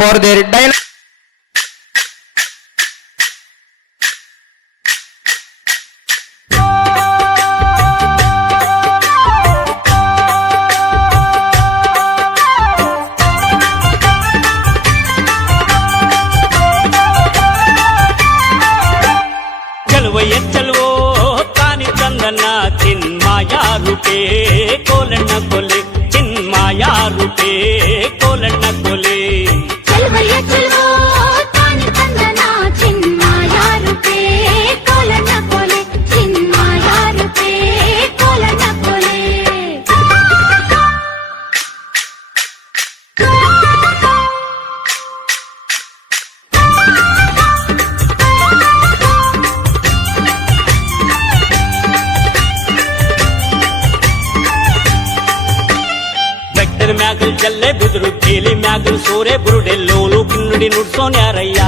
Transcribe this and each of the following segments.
for their dynamic. चलवो तानी चंदना चिन्माया रूपे कोलಣ್ಣ कोले चिन्माया रूपे कोलಣ್ಣ कोले चलवो तानी चंदना चिन्माया रूपे कोलಣ್ಣ कोले चिन्माया रूपे कोलಣ್ಣ कोले ಮ್ಯಾಗಲ್ ಜಲ್ಲೆ ಬಿದ್ರು ಕೇಲಿ ಮ್ಯಾಗಲ್ ಸೋರೆ ಬುರುಡೆ ಲೋಲು ಕಿನ್ನುಡಿ ನುಡ್ಸೋನ್ಯಾರಯ್ಯ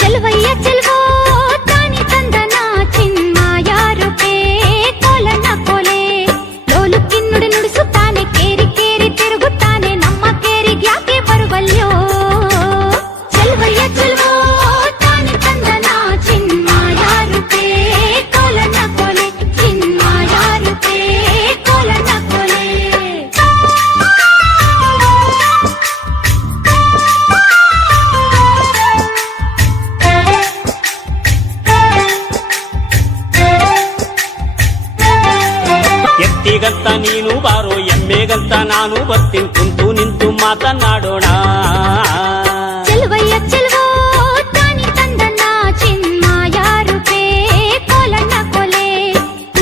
ಚಲವೋ ತಾನಿ ಚಂದನ ಚಿನ್ಮಾಯ ರೂಪೇ ಕೋಲಣ್ಣ ಕೋಲೆ ಲೋಲು ಕಿನ್ನುಡಿ ನುಡಿಸುತ್ತಾನೆ ಕೇರಿ ಕೇರಿ ತಿರುಗುತ್ತಾನೆ ನಮ್ಮ ಕೇರಿಗೆ ಯಾಕೆ ಬರುವಲ್ಯೋ ಚಲವೋ ತಾನಿ ಚಂದನ ಚಿನ್ಮಾಯ ರೂಪೇ ಕೋಲಣ್ಣ ಕೋಲೆ ಚಿನ್ಮಾಯ ರೂಪೇ ಕೋಲಣ್ಣ ಕೋಲೆ ಎತ್ತಿಗಂತ ನೀನು ಬಾರೋ ಎಮ್ಮೆಗಂತ ನಾನು ಬರ್ತೀನಿ ಕುಂತು ನಿಂತು ಮಾತನಾಡೋಣ ಚಲವೋ ತಾನಿ ತಂದನ ಚಿನ್ಮಾಯ ರೂಪೇ ಕೋಲಣ್ಣ ಕೋಲೆ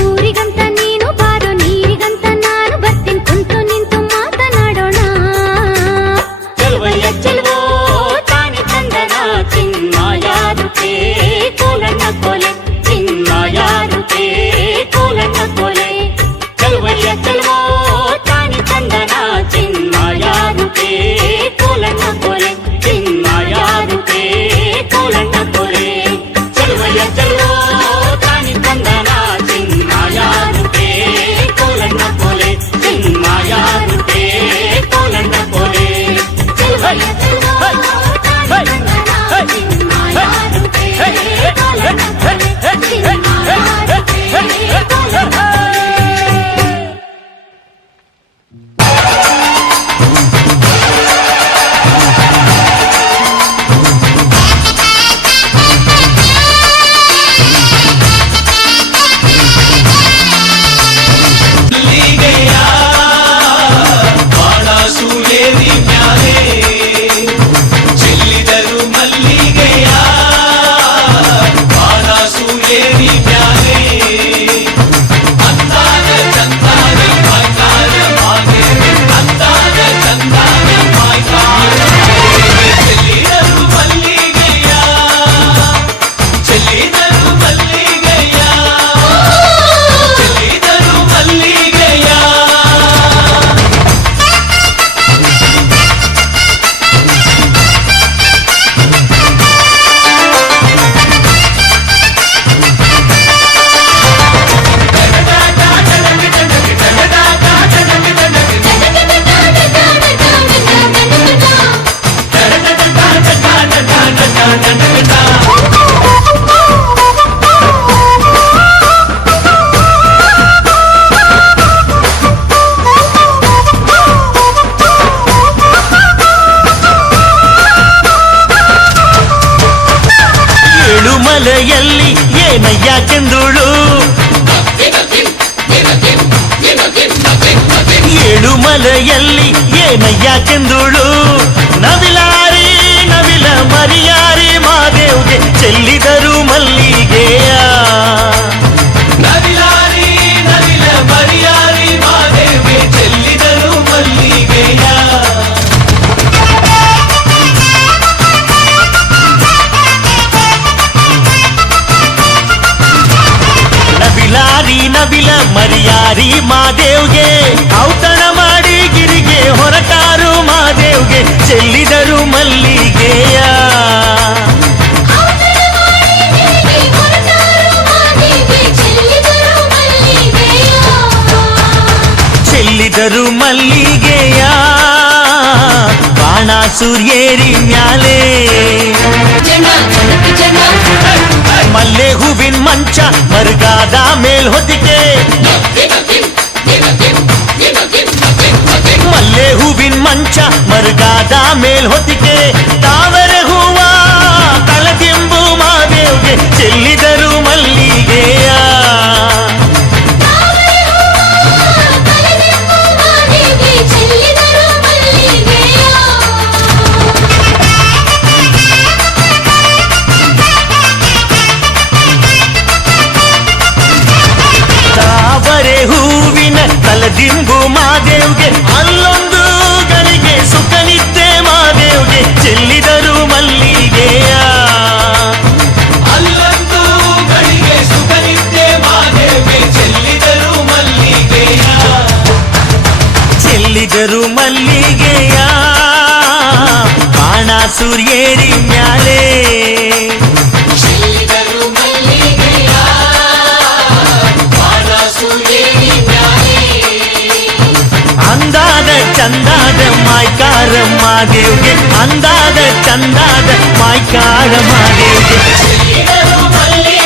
ಊರಿಗಂತ ನೀನು ಬಾರೋ ನೀರಿಗಂತ ನಾನು ಬರ್ತೀನಿ ಕುಂತು ನಿಂತು ಮಾತನಾಡೋಣ ಚಲವೋ ತಾನಿ ತಂದನ ಚಿನ್ಮಾಯ ರೂಪೇ ಕೋಲಣ್ಣ ಕೋಲೆ ಚಿನ್ಮಾಯ ರೂಪೇ ಕೋಲಣ್ಣ ಕೋಲೆ ಚಲವೋ ತಾನಿ ಚಂದನ ಚಿನ್ಮಾಯ ರೂಪೇ ಕೋಲಣ್ಣ ಕೋಲೆ ಚಿನ್ಮಾಯ ರೂಪೇ ಕೋಲಣ್ಣ ಕೋಲೆ ಚಲವೋ ತಾನಿ ಚಂದನ ಚಿನ್ಮಾಯ ರೂಪೇ ಕೋಲಣ್ಣ ಕೋಲೆ ಚಿನ್ಮಾಯ ರೂಪೇ ಕೋಲಣ್ಣ ಕೋಲೆ ಮಲೆಯಲ್ಲಿ ಏನಯ್ಯ ಕೆಂದುಳು ಏಳು ಮಲೆಯಲ್ಲಿ ಏನಯ್ಯ ಕೆಂದುಳು ನವಿಲಾರಿ ನವಿಲ ಮರಿಯಾರಿ ಮಾದೇವ್ಗೆ ಚೆಲ್ಲಿದರು ಮಲ್ಲಿಗೆಯ ನವಿಲಾರಿ ನವಿಲ ಮರಿಯಾರಿ ಮಾದೇವ್ಗೆ ಚೆಲ್ಲಿದರು ಮಲ್ಲಿಗೆಯ ನವಿಲ ಮರಿಯಾರಿ ಮಾದೇವ್ಗೆ ಔತಣ ಮಾಡಿ ಗಿರಿಗೆ ಹೊರಟಾರು ಮಾದೇವ್ಗೆ ಚೆಲ್ಲಿದರು ಮಲ್ಲಿಗೆಯ ಔತಣ ಮಾಡಿ ಗಿರಿಗೆ ಹೊರಟಾರು ಸೂರ್ಯೇರಿ ಮ್ಯಾಲೆ ಮಲ್ಲೆ ಹೂವಿನ ಮಂಚ ಮರುಗಾದ ಮೇಲ್ ಹೊದಿಕೆ ಮಲ್ಲೆ ಹೂವಿನ ಮಂಚ ಮರುಗಾದ ಮೇಲ್ ಹೊದಿಕೆ ತಾವರೆ ಹೂವ ತಲೆದಿಂಬು ಮಾದೇವ್ಗೆ ಚೆಲ್ಲಿದರು ಮಲ್ಲಿಗೆಯ ತಾವರೆ ಹೂವಿನ ತಲೆದಿಂಬು ಮಾದೇವ್ಗೆ ಅಲ್ಲೊಂದು ಗಳಿಗೆ ಸುಖ ನಿದ್ದೆ ಮಾದೇವ್ಗೆ ಚೆಲ್ಲಿದರು ಮಲ್ಲಿಗೆಯ ಅಲ್ಲೊಂದು ಗಳಿಗೆ ಸುಖ ನಿದ್ದೆ ಮಾದೇವಿ ಚೆಲ್ಲಿದರು ಮಲ್ಲಿಗೆಯ ಚೆಲ್ಲಿದರು ಮಲ್ಲಿಗೆಯ ಬಾಣ ಸೂರ್ಯೇರಿ ಮ್ಯಾಲೆ ಚೆಲ್ಲಿದರು ಮಲ್ಲಿಗೆಯ ಬಾಣ ಸೂರ್ಯೇರಿ ಮ್ಯಾಲೆ ಅಂದಾದ ಚಂದಾದ ಮಾಯ್ಕಾರ ಮಾದೇವ್ಗೆ ಅಂದಾದ ಚಂದಾದ ಮಾಯ್ಕಾರ ಮಾದೇವ್ಗೆ ಚೆಲ್ಲಿದರು ಮಲ್ಲಿಗೆಯ